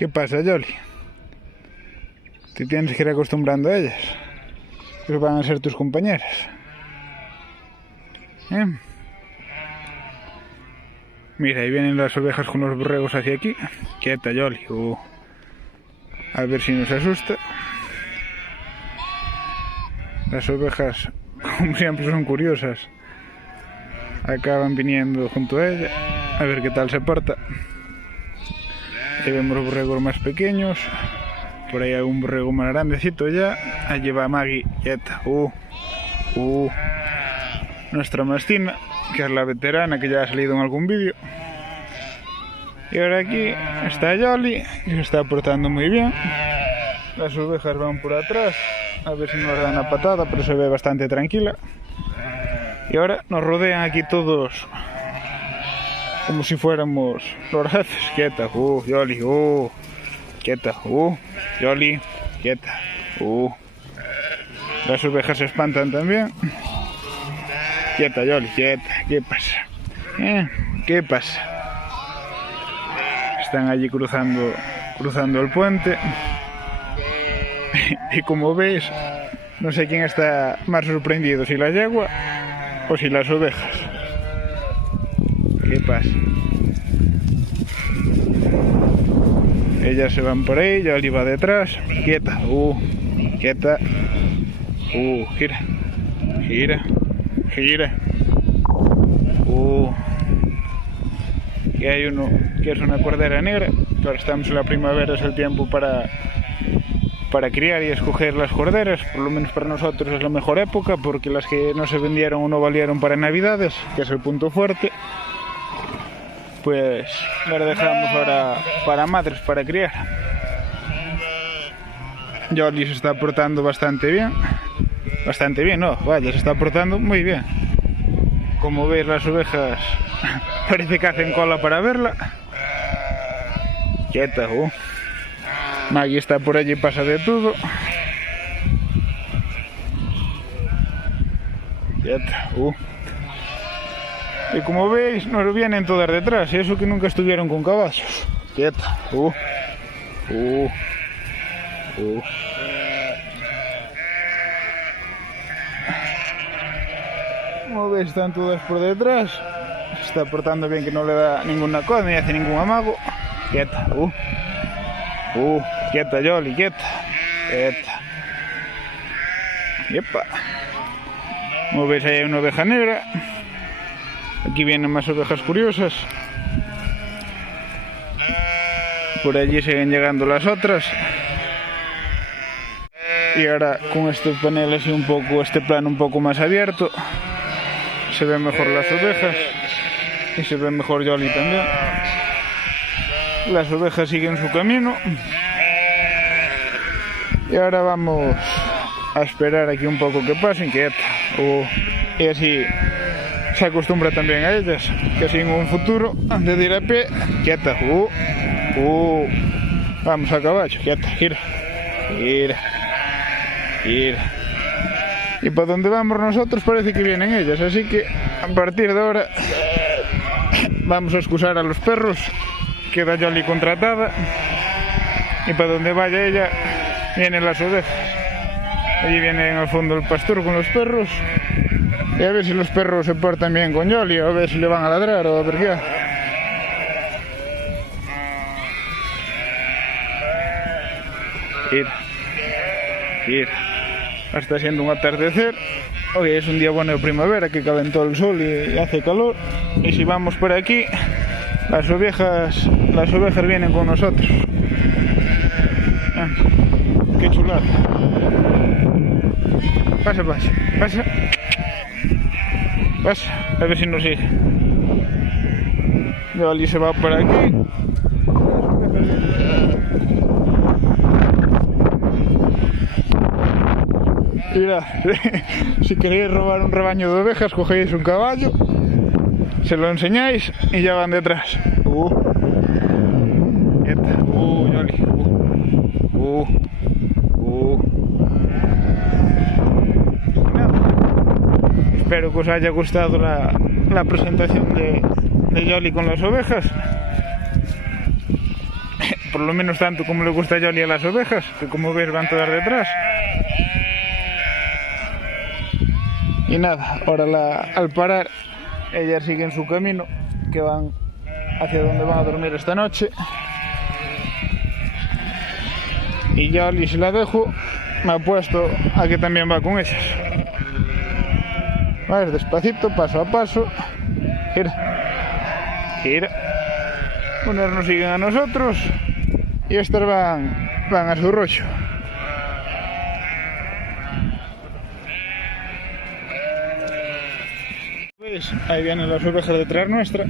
¿Qué pasa, Yoli? Te tienes que ir acostumbrando a ellas. Pues van a ser tus compañeras. Mira, ahí vienen las ovejas con los borregos hacia aquí. Quieta, Yoli. A ver si nos asusta. Las ovejas, como siempre, son curiosas. Acaban viniendo junto a ella. A ver qué tal se porta. Ahí vemos los borregos más pequeños. Por ahí hay un borrego más grandecito ya. Allí va Maggie, quieta. Nuestra mastina, que es la veterana, que ya ha salido en algún vídeo. Y ahora aquí está Yoli, que se está portando muy bien. Las ovejas van por atrás, a ver si nos dan una patada, pero se ve bastante tranquila. Y ahora nos rodean aquí todos, como si fuéramos los jefes. Quieta, Yoli, quieta, Yoli, quieta, Las ovejas se espantan también. Quieta, Yoli, quieta. ¿Qué pasa? ¿Qué pasa? Están allí cruzando el puente. Y como veis, no sé quién está más sorprendido, si la yegua o si las ovejas. ¿Qué pasa? Ellas se van por ahí, Yoli va detrás. Quieta, quieta. Gira. Y hay uno que es una cordera negra. Ahora estamos en la primavera, es el tiempo para criar y escoger las corderas. Por lo menos para nosotros es la mejor época, porque las que no se vendieron o no valieron para Navidades, que es el punto fuerte, pues las dejamos ahora para madres, para criar. Yoli se está portando bastante bien. Bastante bien, no, vaya, se está portando muy bien. Como veis, las ovejas parece que hacen cola para verla. Quieta, Maggie está por allí y pasa de todo. Quieta, Y como veis, nos vienen todas detrás, eso que nunca estuvieron con caballos. Quieta, Como veis, están todas por detrás. Se está portando bien, que no le da ninguna cosa ni hace ningún amago. Quieta, quieta, Yoli, quieta. Yepa. Como veis, ahí hay una oveja negra. Aquí vienen más ovejas curiosas. Por allí siguen llegando las otras. Y ahora con estos paneles y este plano un poco más abierto, se ven mejor las ovejas y se ve mejor Yoli también. Las ovejas siguen su camino. Y ahora vamos a esperar aquí un poco que pasen, quieta. Y así se acostumbra también a ellas, que así en un futuro, antes de ir a pie, quieta. Vamos a caballo, quieta, gira. Y para donde vamos nosotros parece que vienen ellas, así que a partir de ahora vamos a excusar a los perros. Queda Yoli contratada y para donde vaya ella vienen las ovejas. Allí viene al fondo el pastor con los perros, y a ver si los perros se portan bien con Yoli, o a ver si le van a ladrar o a ver qué. Gira. Está siendo un atardecer. Hoy es un día bueno de primavera, que calentó el sol y hace calor. Y si vamos por aquí, las ovejas vienen con nosotros. Qué chulada. Pasa. A ver si nos sigue. Yoli se va por aquí. Mira, si queréis robar un rebaño de ovejas, cogéis un caballo, se lo enseñáis y ya van detrás. Quieta, Yoli. Espero que os haya gustado la presentación de Yoli con las ovejas. por lo menos tanto como le gusta a Yoli a las ovejas, que como ves van todas detrás. Y nada, ahora al parar, ellas siguen su camino, que van hacia donde van a dormir esta noche. Y Yoli, si la dejo, me apuesto a que también va con ellas. Va despacito, paso a paso. Gira, gira. Unas nos siguen a nosotros y estas van a su rollo. ¿Veis? Ahí vienen las ovejas detrás nuestra.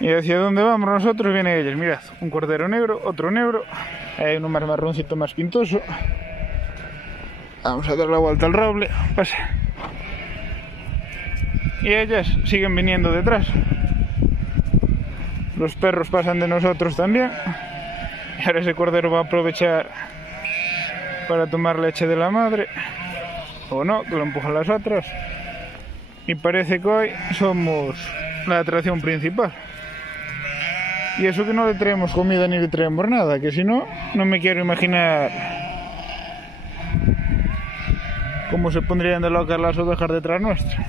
Y hacia dónde vamos nosotros vienen ellas. Mirad, un cordero negro, otro negro. Hay uno más marroncito, más pintoso. Vamos a dar la vuelta al roble. Pasa. Y ellas siguen viniendo detrás. Los perros pasan de nosotros también. Y ahora ese cordero va a aprovechar para tomar leche de la madre. O no, que lo empujan las otras. Y parece que hoy somos la atracción principal. Y eso que no le traemos comida ni le traemos nada, que si no, no me quiero imaginar cómo se pondrían de locas las ovejas detrás nuestra.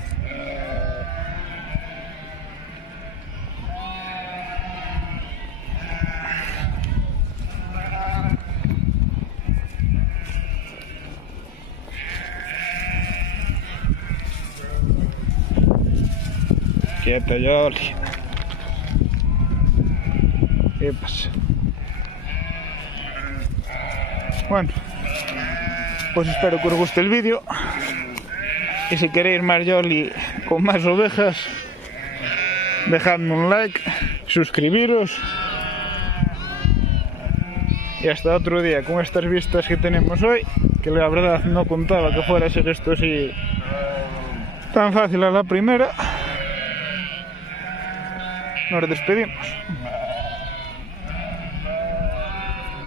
Quieta, Yoli. ¿Qué pasa? Bueno, pues espero que os guste el vídeo. Y si queréis más Yoli con más ovejas, dejadme un like, suscribiros. Y hasta otro día con estas vistas que tenemos hoy, que la verdad no contaba que fuera a ser esto así tan fácil a la primera. Nos despedimos.